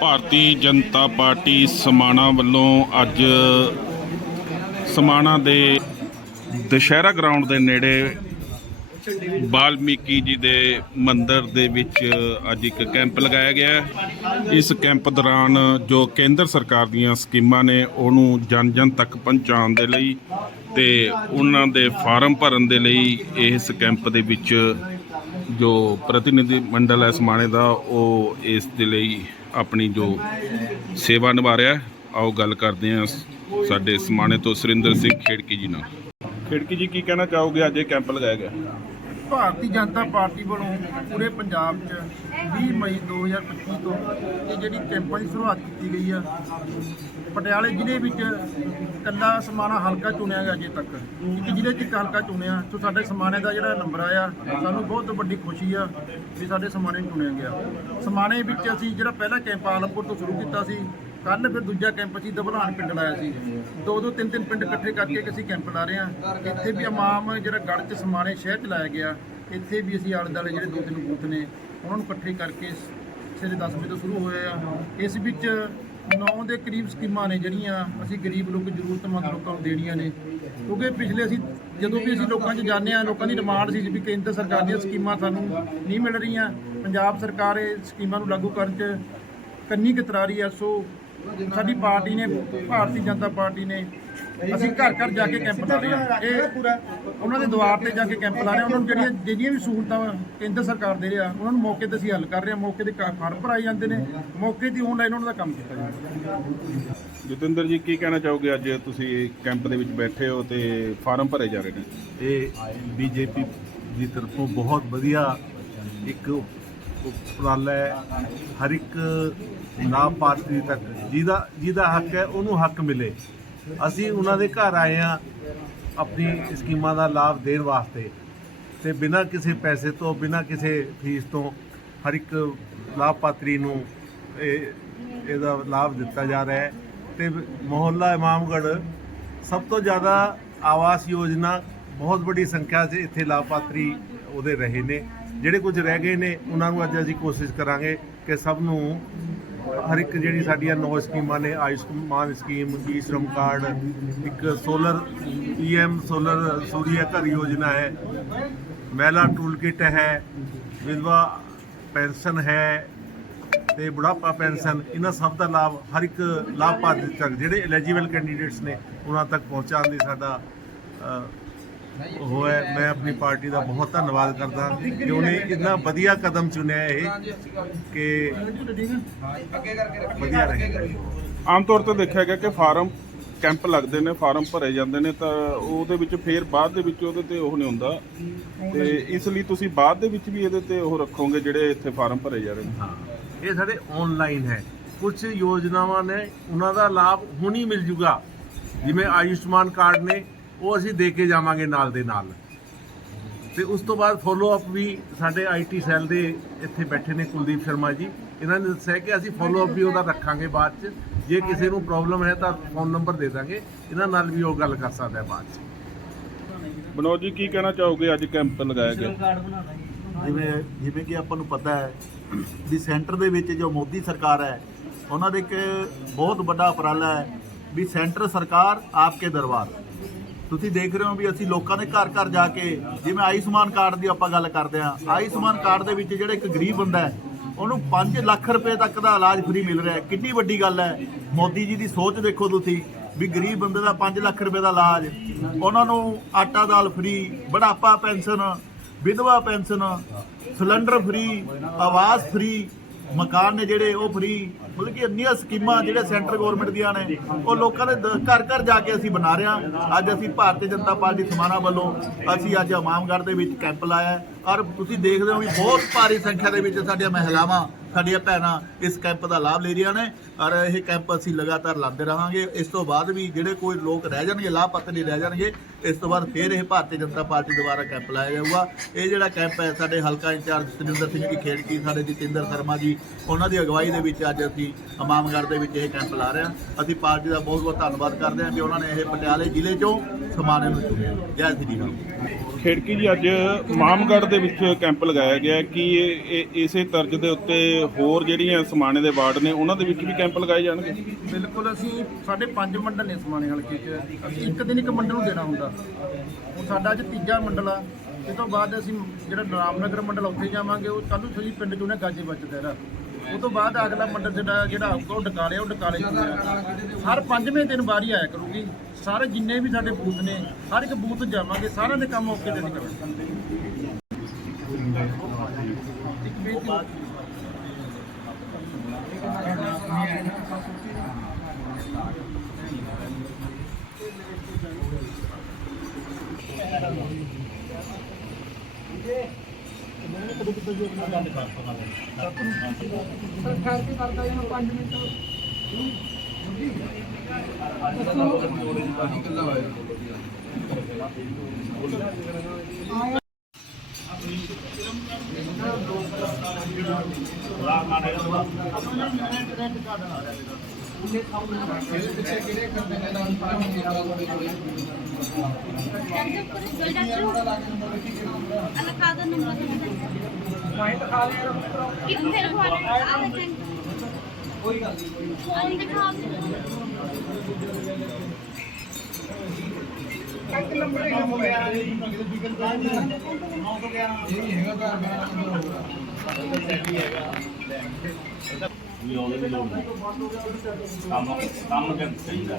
Bharatiya Janata party Samana ਵੱਲੋਂ ਅੱਜ ਸਮਾਣਾ ਦੇ ਦੁਸ਼ਹਿਰਾ ਗਰਾਊਂਡ ਦੇ ਨੇੜੇ ਬਾਲਮੀਕੀ ਜੀ ਦੇ ਮੰਦਿਰ ਦੇ ਵਿੱਚ ਅੱਜ ਇੱਕ ਕੈਂਪ ਲਗਾਇਆ ਗਿਆ ਇਸ ਕੈਂਪ ਦੌਰਾਨ ਜੋ ਕੇਂਦਰ ਸਰਕਾਰ ਦੀਆਂ ਸਕੀਮਾਂ ਨੇ, ਉਹਨੂੰ ਜਨ ਜਨ ਤੱਕ ਪਹੁੰਚਾਉਣ ਦੇ ਲਈ ਤੇ ਉਹਨਾਂ ਦੇ ਫਾਰਮ ਭਰਨ ਦੇ ਲਈ ਇਸ ਕੈਂਪ ਦੇ ਵਿੱਚ ਜੋ ਪ੍ਰਤੀਨਿਧੀ ਮੰਡਲ ਹੈ ਸਮਾਣੇ ਦਾ, ਉਹ ਇਸ ਦੇ ਲਈ ਆਪਣੀ ਜੋ ਸੇਵਾ ਨਿਭਾ ਰਿਹਾ। ਆਓ ਗੱਲ ਕਰਦੇ ਹਾਂ ਸਾਡੇ ਸਮਾਣੇ ਤੋਂ ਸੁਰਿੰਦਰ ਸਿੰਘ ਖੇੜਕੀ ਜੀ ਨਾਲ ਖੇੜਕੀ ਜੀ ਕੀ ਕਹਿਣਾ ਚਾਹੋਗੇ ਅੱਜ ਇਹ ਕੈਂਪ ਲਗਾਇਆ ਗਿਆ ਭਾਰਤੀ ਜਨਤਾ ਪਾਰਟੀ ਵੱਲੋਂ ਪੂਰੇ ਪੰਜਾਬ 'ਚ 20 ਮਈ 2025 ਤੋਂ ਇਹ ਜਿਹੜੀ ਕੈਂਪਾਂ ਦੀ ਸ਼ੁਰੂਆਤ ਕੀਤੀ ਗਈ ਆ, ਪਟਿਆਲੇ ਜ਼ਿਲ੍ਹੇ ਵਿੱਚ ਕੱਲਾ ਸਮਾਣਾ ਹਲਕਾ ਚੁਣਿਆ ਗਿਆ ਅਜੇ ਤੱਕ। ਇੱਕ ਜ਼ਿਲ੍ਹੇ 'ਚ ਇੱਕ ਹਲਕਾ ਚੁਣਿਆ, ਸੋ ਸਾਡੇ ਸਮਾਣੇ ਦਾ ਜਿਹੜਾ ਨੰਬਰ ਆਇਆ, ਸਾਨੂੰ ਬਹੁਤ ਵੱਡੀ ਖੁਸ਼ੀ ਆ ਵੀ ਸਾਡੇ ਸਮਾਣੇ ਨੂੰ ਚੁਣਿਆ ਗਿਆ। ਸਮਾਣੇ ਵਿੱਚ ਅਸੀਂ ਜਿਹੜਾ ਪਹਿਲਾ ਕੈਂਪ ਆਲਮਪੁਰ ਤੋਂ ਸ਼ੁਰੂ ਕੀਤਾ ਸੀ ਕੱਲ ਫਿਰ ਦੂਜਾ ਕੈਂਪ ਅਸੀਂ ਦਬਲਾਨ ਪਿੰਡ ਲਾਇਆ ਸੀ। ਦੋ ਦੋ ਤਿੰਨ ਤਿੰਨ ਪਿੰਡ ਇਕੱਠੇ ਕਰਕੇ ਅਸੀਂ ਕੈਂਪ ਲਾ ਰਹੇ ਹਾਂ। ਇੱਥੇ ਵੀ ਇਮਾਮ ਜਿਹੜਾ ਗੜ੍ਹ ਚ ਸਮਾਣੇ ਸ਼ਹਿਰ ਚ ਲਾਇਆ ਗਿਆ। ਇੱਥੇ ਵੀ ਅਸੀਂ ਆਲੇ ਦੁਆਲੇ ਜਿਹੜੇ ਦੋ ਤਿੰਨ ਬੂਥ ਨੇ, ਉਹਨਾਂ ਨੂੰ ਇਕੱਠੇ ਕਰਕੇ ਸਵੇਰੇ 10 ਵਜੇ ਤੋਂ ਸ਼ੁਰੂ ਹੋਏ ਆ। ਇਸ ਵਿੱਚ 9 ਦੇ ਕਰੀਬ ਸਕੀਮਾਂ ਨੇ ਜਿਹੜੀਆਂ ਅਸੀਂ ਗਰੀਬ ਲੋਕ ਜ਼ਰੂਰਤਮੰਦ ਲੋਕਾਂ ਨੂੰ ਦੇਣੀਆਂ ਨੇ। ਕਿਉਂਕਿ ਪਿਛਲੇ ਅਸੀਂ, ਜਦੋਂ ਵੀ ਅਸੀਂ ਲੋਕਾਂ 'ਚ ਜਾਂਦੇ ਆ ਲੋਕਾਂ ਦੀ ਡਿਮਾਂਡ ਸੀ ਵੀ ਕੇਂਦਰ ਸਰਕਾਰ ਦੀਆਂ ਸਕੀਮਾਂ ਸਾਨੂੰ ਨਹੀਂ ਮਿਲ ਰਹੀਆਂ। ਪੰਜਾਬ ਸਰਕਾਰ ਇਹ ਸਕੀਮਾਂ ਨੂੰ ਲਾਗੂ ਕਰਨ 'ਚ ਕੰਨੀ ਕਤਰਾ ਰਹੀ ਆ। ਸੋ ਸਾਡੀ ਪਾਰਟੀ ਨੇ, ਭਾਰਤੀ ਜਨਤਾ ਪਾਰਟੀ ਨੇ ਅਸੀਂ ਘਰ ਘਰ ਜਾ ਕੇ ਕੈਂਪ ਲਾ ਰਹੇ ਹਾਂ ਇਹ ਉਹਨਾਂ ਦੇ ਦੁਆਰ ਤੇ ਜਾ ਕੇ ਕੈਂਪ ਲਾ ਰਹੇ ਹਾਂ ਉਹਨਾਂ ਨੂੰ ਜਿਹੜੀਆਂ ਜਿਹੜੀਆਂ ਵੀ ਸਹੂਲਤਾਂ ਕੇਂਦਰ ਸਰਕਾਰ ਦੇ ਰਿਹਾ ਉਹਨਾਂ ਨੂੰ ਮੌਕੇ ਤੇ ਅਸੀਂ ਹੱਲ ਕਰ ਰਹੇ ਹਾਂ। ਮੌਕੇ ਤੇ ਫਾਰਮ ਭਰਾਏ ਜਾਂਦੇ ਨੇ। ਮੌਕੇ ਤੇ ਆਨਲਾਈਨ ਉਹਨਾਂ ਦਾ ਕੰਮ ਕੀਤਾ ਜਾਂਦਾ। ਜਤਿੰਦਰ ਜੀ ਕੀ ਕਹਿਣਾ ਚਾਹੋਗੇ? ਅੱਜ ਤੁਸੀਂ ਕੈਂਪ ਦੇ ਵਿੱਚ ਬੈਠੇ ਹੋ ਤੇ ਫਾਰਮ ਭਰੇ ਜਾ ਰਹੇ ਨੇ। ਇਹ ਬੀਜੇਪੀ ਦੀ ਤਰਫੋਂ ਬਹੁਤ ਵਧੀਆ ਇੱਕ ਉਪਰਾਲਾ ਹੈ। ਹਰ ਇੱਕ ਲਾਭਪਾਤਰੀ ਤੱਕ ਜਿਹਦਾ ਜਿਹਦਾ ਹੱਕ ਹੈ ਉਹਨੂੰ ਹੱਕ ਮਿਲੇ। ਅਸੀਂ ਉਹਨਾਂ ਦੇ ਘਰ ਆਏ ਆ ਆਪਣੀ ਸਕੀਮਾਂ ਦਾ ਲਾਭ ਦੇਣ ਵਾਸਤੇ ਤੇ ਬਿਨਾਂ ਕਿਸੇ ਪੈਸੇ ਤੋਂ, ਬਿਨਾਂ ਕਿਸੇ ਫੀਸ ਤੋਂ ਹਰ ਇੱਕ ਲਾਭਪਾਤਰੀ ਨੂੰ ਇਹ, ਇਹਦਾ ਲਾਭ ਦਿੱਤਾ ਜਾ ਰਿਹਾ ਹੈ। ਤੇ ਮੁਹੱਲਾ ਇਮਾਮਗੜ੍ਹ ਸਭ ਤੋਂ ਜ਼ਿਆਦਾ ਆਵਾਸ ਯੋਜਨਾ ਬਹੁਤ ਵੱਡੀ ਸੰਖਿਆ 'ਚ ਇੱਥੇ ਲਾਭਪਾਤਰੀ ਉਹਦੇ ਰਹੇ ਨੇ। ਜਿਹੜੇ ਕੁਝ ਰਹਿ ਗਏ ਨੇ, ਉਹਨਾਂ ਨੂੰ ਅੱਜ ਅਸੀਂ ਕੋਸ਼ਿਸ਼ ਕਰਾਂਗੇ ਕਿ ਸਭ ਨੂੰ ਹਰ ਇੱਕ ਜਿਹੜੀ ਸਾਡੀਆਂ ਨੌ ਸਕੀਮਾਂ ਨੇ, Ayushman scheme E Shram card, ਇੱਕ ਸੋਲਰ ਪੀਐਮ ਸੋਲਰ ਸੂਰਿਆ ਘਰ ਯੋਜਨਾ ਹੈ, ਮਹਿਲਾ ਟੂਲ ਕਿਟ ਹੈ, ਵਿਧਵਾ ਪੈਨਸ਼ਨ ਹੈ ਤੇ ਬੁਢਾਪਾ ਪੈਨਸ਼ਨ, ਇਹਨਾਂ ਸਭ ਦਾ ਲਾਭ, ਹਰ ਇੱਕ ਲਾਭਪਾਤਰੀ ਤੱਕ, ਜਿਹੜੇ ਐਲੀਜੀਬਲ ਕੈਂਡੀਡੇਟਸ ਨੇ, ਉਹਨਾਂ ਤੱਕ ਪਹੁੰਚਾਉਣ ਦੀ ਸਾਡਾ ਉਹ ਹੈ। ਮੈਂ ਆਪਣੀ ਪਾਰਟੀ ਦਾ ਬਹੁਤ ਧੰਨਵਾਦ ਕਰਦਾ ਕਿ ਉਹਨੇ ਇੰਨਾ ਵਧੀਆ ਕਦਮ ਚੁਣਿਆ ਇਹ ਕਿ ਵਧੀਆ ਰਹੇ। ਆਮ ਤੌਰ ਤੇ ਦੇਖਿਆ ਗਿਆ ਕਿ ਫਾਰਮ ਕੈਂਪ ਲੱਗਦੇ ਨੇ ਫਾਰਮ ਭਰੇ ਜਾਂਦੇ ਨੇ ਤਾਂ ਉਹਦੇ ਵਿੱਚ ਫੇਰ ਬਾਅਦ ਦੇ ਵਿੱਚ ਉਹਦੇ ਤੇ ਉਹ ਨਹੀਂ ਹੁੰਦਾ। ਤੇ ਇਸ ਲਈ ਤੁਸੀਂ ਬਾਅਦ ਦੇ ਵਿੱਚ ਵੀ ਇਹਦੇ ਤੇ ਉਹ ਰੱਖੋਗੇ ਜਿਹੜੇ ਇੱਥੇ ਫਾਰਮ ਭਰੇ ਜਾ ਰਹੇ ਨੇ। ਹਾਂ ਇਹ ਸਾਡੇ ਆਨਲਾਈਨ ਹੈ। ਕੁਝ ਯੋਜਨਾਵਾਂ ਨੇ ਉਹਨਾਂ ਦਾ ਲਾਭ ਹੁਣੀ ਮਿਲ ਜੂਗਾ। ਜਿਵੇਂ ਆਯੁਸ਼ਮਾਨ ਕਾਰਡ ਨੇ ਉਹ ਅਸੀਂ ਦੇ ਕੇ ਜਾਵਾਂਗੇ ਨਾਲ ਦੇ ਨਾਲ। ਤੇ ਉਸ ਤੋਂ ਬਾਅਦ ਫੋਲੋ ਅਪ ਵੀ ਸਾਡੇ ਆਈਟੀ ਸੈੱਲ ਦੇ ਇੱਥੇ ਬੈਠੇ ਨੇ ਕੁਲਦੀਪ ਸ਼ਰਮਾ ਜੀ। ਇਹਨਾਂ ਨੇ ਦੱਸਿਆ ਕਿ ਅਸੀਂ ਫੋਲੋ ਅਪ ਵੀ ਉਹਦਾ ਰੱਖਾਂਗੇ ਬਾਅਦ ਚ। ਜੇ ਕਿਸੇ ਨੂੰ ਪ੍ਰੋਬਲਮ ਹੈ ਤਾਂ ਫੋਨ ਨੰਬਰ ਦੇ ਦਾਂਗੇ। ਇਹਨਾਂ ਨਾਲ ਵੀ ਉਹ ਗੱਲ ਕਰ ਸਕਦਾ ਹੈ ਬਾਅਦ ਚ। ਬਨੋਦ ਜੀ ਕੀ ਕਹਿਣਾ ਚਾਹੋਗੇ? ਅੱਜ ਕੈਂਪ ਲਗਾਇਆ ਗਿਆ। ਜਿਵੇਂ ਜਿਵੇਂ ਕਿ ਆਪਾਂ ਨੂੰ ਪਤਾ ਹੈ ਵੀ ਸੈਂਟਰ ਦੇ ਵਿੱਚ ਜੋ ਮੋਦੀ ਸਰਕਾਰ ਹੈ ਉਹਨਾਂ ਦੇ ਇੱਕ ਬਹੁਤ ਵੱਡਾ ਉਪਰਾਲਾ ਹੈ ਵੀ ਸੈਂਟਰ ਸਰਕਾਰ ਆਪਕੇ ਦਰਬਾਰ। ਤੁਸੀਂ ਦੇਖ ਰਹੇ ਹੋ ਵੀ ਅਸੀਂ ਲੋਕਾਂ ਦੇ ਘਰ ਘਰ ਜਾ ਕੇ ਜਿਵੇਂ ਆਯੁਸ਼ਮਾਨ ਕਾਰਡ ਦੀ ਆਪਾਂ ਗੱਲ ਕਰਦੇ ਹਾਂ। ਆਯੁਸ਼ਮਾਨ ਕਾਰਡ ਦੇ ਵਿੱਚ ਜਿਹੜਾ ਇੱਕ ਗਰੀਬ ਬੰਦਾ ਹੈ, ਉਹਨੂੰ 5 ਲੱਖ ਰੁਪਏ ਤੱਕ ਦਾ ਇਲਾਜ ਫ੍ਰੀ ਮਿਲ ਰਿਹਾ ਹੈ। ਕਿੰਨੀ ਵੱਡੀ ਗੱਲ ਹੈ। ਮੋਦੀ ਜੀ ਦੀ ਸੋਚ ਦੇਖੋ ਤੁਸੀਂ ਵੀ ਗਰੀਬ ਬੰਦੇ ਦਾ 5 ਲੱਖ ਰੁਪਏ ਦਾ ਇਲਾਜ, ਉਹਨਾਂ ਨੂੰ ਆਟਾ ਦਾਲ ਫ੍ਰੀ ਬੁਢਾਪਾ ਪੈਨਸ਼ਨ, ਵਿਧਵਾ ਪੈਨਸ਼ਨ, ਸਿਲੰਡਰ ਫ੍ਰੀ ਆਵਾਜ਼ ਫ੍ਰੀ ਮਕਾਨ ਨੇ ਜਿਹੜੇ ਉਹ ਫ੍ਰੀ ਮਤਲਬ ਕਿ ਇੰਨੀਆਂ ਸਕੀਮਾਂ ਜਿਹੜੇ ਸੈਂਟਰ ਗਵਰਨਮੈਂਟ ਦੀਆਂ ਨੇ, ਉਹ ਲੋਕਾਂ ਦੇ ਦ- ਘਰ ਘਰ ਜਾ ਕੇ ਅਸੀਂ ਬਣਾ ਰਹੇ ਹਾਂ। ਅੱਜ ਅਸੀਂ ਭਾਰਤੀ ਜਨਤਾ ਪਾਰਟੀ ਸਮਾਣਾ ਵੱਲੋਂ ਅਸੀਂ ਅੱਜ ਇਮਾਮਗੜ੍ਹ ਦੇ ਵਿੱਚ ਕੈਂਪ ਲਾਇਆ ਹੈ। ਔਰ ਤੁਸੀਂ ਦੇਖਦੇ ਹੋ ਵੀ ਬਹੁਤ ਭਾਰੀ ਸੰਖਿਆ ਦੇ ਵਿੱਚ ਸਾਡੀਆਂ ਮਹਿਲਾਵਾਂ, ਸਾਡੀਆਂ ਭੈਣਾਂ ਇਸ ਕੈਂਪ ਦਾ ਲਾਭ ਲੈ ਰਹੀਆਂ ਨੇ। ਔਰ ਇਹ ਕੈਂਪ ਅਸੀਂ ਲਗਾਤਾਰ ਲਾਉਂਦੇ ਰਹਾਂਗੇ। ਇਸ ਤੋਂ ਬਾਅਦ ਵੀ ਜਿਹੜੇ ਕੋਈ ਲੋਕ ਰਹਿ ਜਾਣਗੇ ਲਾਭਪਾਤਰੀ ਰਹਿ ਜਾਣਗੇ ਇਸ ਤੋਂ ਬਾਅਦ ਫਿਰ ਇਹ ਭਾਰਤੀ ਜਨਤਾ ਪਾਰਟੀ ਦੁਆਰਾ ਕੈਂਪ ਲਾਇਆ ਜਾਊਗਾ। ਇਹ ਜਿਹੜਾ ਕੈਂਪ ਹੈ ਸਾਡੇ ਹਲਕਾ ਇੰਚਾਰਜ ਸੁਰਿੰਦਰ ਸਿੰਘ ਜੀ ਖੇੜਕੀ ਸਾਡੇ ਜਤਿੰਦਰ ਸ਼ਰਮਾ ਜੀ ਉਹਨਾਂ ਦੀ ਅਗਵਾਈ ਦੇ ਵਿੱਚ ਅੱਜ ਅਸੀਂ ਇਮਾਮਗੜ੍ਹ ਦੇ ਵਿੱਚ ਇਹ ਕੈਂਪ ਲਾ ਰਹੇ ਹਾਂ। ਅਸੀਂ ਪਾਰਟੀ ਦਾ ਬਹੁਤ ਬਹੁਤ ਧੰਨਵਾਦ ਕਰਦੇ ਹਾਂ ਕਿ ਉਹਨਾਂ ਨੇ ਇਹ ਪਟਿਆਲੇ ਜ਼ਿਲ੍ਹੇ ਚੋਂ ਸਮਾਣੇ ਨੂੰ ਚੁਣਿਆ। ਜੈ ਸ੍ਰੀ ਰਾਮ ਖੇੜਕੀ ਜੀ ਅੱਜ ਮਾਮਗੜ੍ਹ ਦੇ ਵਿੱਚ ਕੈਂਪ ਲਗਾਇਆ ਗਿਆ। ਕੀ ਇਹ ਇਹ- ਇਸੇ ਤਰਜ਼ ਦੇ ਉੱਤੇ ਹੋਰ ਜਿਹੜੀਆਂ ਸਮਾਣੇ ਦੇ ਵਾਰਡ ਨੇ ਉਹਨਾਂ ਦੇ ਵਿੱਚ ਵੀ ਕੈਂਪ ਲਗਾਏ ਜਾਣਗੇ? ਬਿਲਕੁਲ ਅਸੀਂ ਸਾਡੇ ਪੰਜ ਮੰਡਲ ਨੇ ਸਮਾਣੇ ਹਲਕੇ 'ਚ। ਅਸੀਂ ਇੱਕ ਦਿਨ ਇੱਕ ਮੰਡਲ ਨੂੰ ਦੇਣਾ ਹੁੰਦਾ। ਹੁਣ ਸਾਡਾ ਅੱਜ ਤੀਜਾ ਮੰਡਲ। ਆ ਇਸ ਤੋਂ ਬਾਅਦ ਅਸੀਂ ਜਿਹੜਾ ਰਾਮਨਗਰ ਮੰਡਲ ਉੱਥੇ ਜਾਵਾਂਗੇ। ਉਹ ਕੱਲ੍ਹ ਸਹੀ ਪਿੰਡ 'ਚ ਉਹਨੇ ਗਾਜੇ ਵਿੱਚ ਦੇਣਾ ਉਹ ਤੋਂ ਬਾਅਦ ਅਗਲਾ ਮੰਡਲ ਜਿਹੜਾ ਜਿਹੜਾ ਆਊਗਾ, ਉਹ ਡਕਾਲੇ ਉਹ ਡਕਾਲੇ 'ਚ ਹਰ ਪੰਜਵੇਂ ਦਿਨ ਵਾਰੀ ਆਇਆ ਕਰੂਗੀ। ਸਾਰੇ ਜਿੰਨੇ ਵੀ ਸਾਡੇ ਬੂਥ ਨੇ, ਹਰ ਇੱਕ ਬੂਥ ਜਾਵਾਂਗੇ। ਸਾਰਿਆਂ ਦੇ ਕੰਮ ਓਕੇ ਤੇ ਅਸੀਂ ਕਰਾਂਗੇ। ਇੱਕ ਬੇਨਤੀ ਸਰਕਾਰ ਕੀ ਕਰਦਾ ਇਹਨਾਂ 5 ਮਿੰਟ त्यांचं परत जोडा अल्ला कागद नंबर ਸਾਈਨ ਦਿਖਾ ਲਿਆ ਯਾਰ ਮਿੱਤਰੋ। ਕਿੱਥੇ ਰਖਵਾ ਰਹੇ ਆ ਕੋਈ ਗੱਲ ਨਹੀਂ ਕੋਈ ਫੋਨ ਦਿਖਾ ਕੰਕ ਨੰਬਰ ਹੈ ਮੋਬਾਈਲ ਆ ਜੀ ਕਿਤੇ ਬਿਕਨ ਦਾ 911 ਇਹ ਨਹੀਂ ਹੈਗਾ ਘਰ ਮੇਰਾ ਨੰਬਰ ਹੋਊਗਾ ਸਹੀ ਹੈਗਾ ਲੈ ਵੀ ਆਉਣੇ ਵੀ ਲੋੜ ਕੰਮ ਕੰਮ ਕਰ ਸਹੀ ਦਾ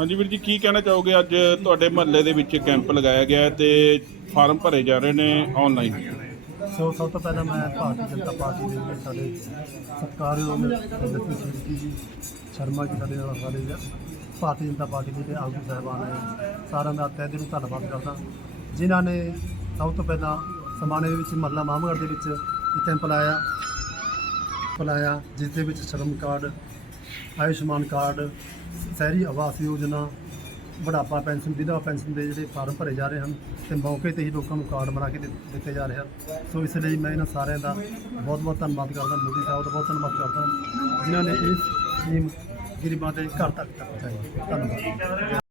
ਹਾਂਜੀ ਵੀਰ ਜੀ, ਕੀ ਕਹਿਣਾ ਚਾਹੋਗੇ? ਅੱਜ ਤੁਹਾਡੇ ਮਹੱਲੇ ਦੇ ਵਿੱਚ ਕੈਂਪ ਲਗਾਇਆ ਗਿਆ ਹੈ ਤੇ ਫਾਰਮ ਭਰੇ ਜਾ ਰਹੇ ਨੇ ਆਨਲਾਈਨ ਸੋ ਸਭ ਤੋਂ ਪਹਿਲਾਂ ਮੈਂ ਭਾਰਤੀ ਜਨਤਾ ਪਾਰਟੀ ਦੇ ਜਿਹੜੇ ਸਾਡੇ ਸਤਿਕਾਰਯੋਗ ਜਸਮੀ ਸਿੱਧੀ ਜੀ ਸ਼ਰਮਾ ਜੀ ਸਾਡੇ ਨਾਲ ਸਾਡੇ ਭਾਰਤੀ ਜਨਤਾ ਪਾਰਟੀ ਦੇ ਜਿਹੜੇ ਆਗੂ ਸਾਹਿਬਾਨ ਨੇ, ਸਾਰਿਆਂ ਦਾ ਤਹਿ ਦਿਲੋਂ ਧੰਨਵਾਦ ਕਰਦਾ। ਜਿਨ੍ਹਾਂ ਨੇ ਸਭ ਤੋਂ ਪਹਿਲਾਂ ਸਮਾਣੇ ਦੇ ਵਿੱਚ ਮਹੱਲਾ ਮਾਮਗੜ੍ਹ ਦੇ ਵਿੱਚ ਇਹ ਕੈਂਪ ਲਾਇਆ ਲਾਇਆ, ਜਿਸ ਦੇ ਵਿੱਚ ਸ਼ਰਮ ਕਾਰਡ ਆਯੁਸ਼ਮਾਨ ਕਾਰਡ, ਸ਼ਹਿਰੀ ਆਵਾਸ ਯੋਜਨਾ, ਬੁਢਾਪਾ ਪੈਨਸ਼ਨ, ਵਿਧਵਾ ਪੈਨਸ਼ਨ ਦੇ ਜਿਹੜੇ ਫਾਰਮ ਭਰੇ ਜਾ ਰਹੇ ਹਨ ਤੇ ਮੌਕੇ ਤੇ ਹੀ ਲੋਕਾਂ ਨੂੰ ਕਾਰਡ ਬਣਾ ਕੇ ਦਿੱ- ਦਿੱਤੇ ਜਾ ਰਹੇ ਹਨ। ਸੋ ਇਸ ਲਈ ਮੈਂ ਇਹਨਾਂ ਸਾਰਿਆਂ ਦਾ ਬਹੁਤ ਬਹੁਤ ਧੰਨਵਾਦ ਕਰਦਾ ਮੋਦੀ ਸਾਹਿਬ ਦਾ ਬਹੁਤ ਧੰਨਵਾਦ ਕਰਦਾ ਜਿਨ੍ਹਾਂ ਨੇ ਇਸ ਸਕੀਮ ਗਰੀਬਾਂ ਦੇ ਘਰ ਤੱਕ ਪਹੁੰਚਾਈ। ਧੰਨਵਾਦ।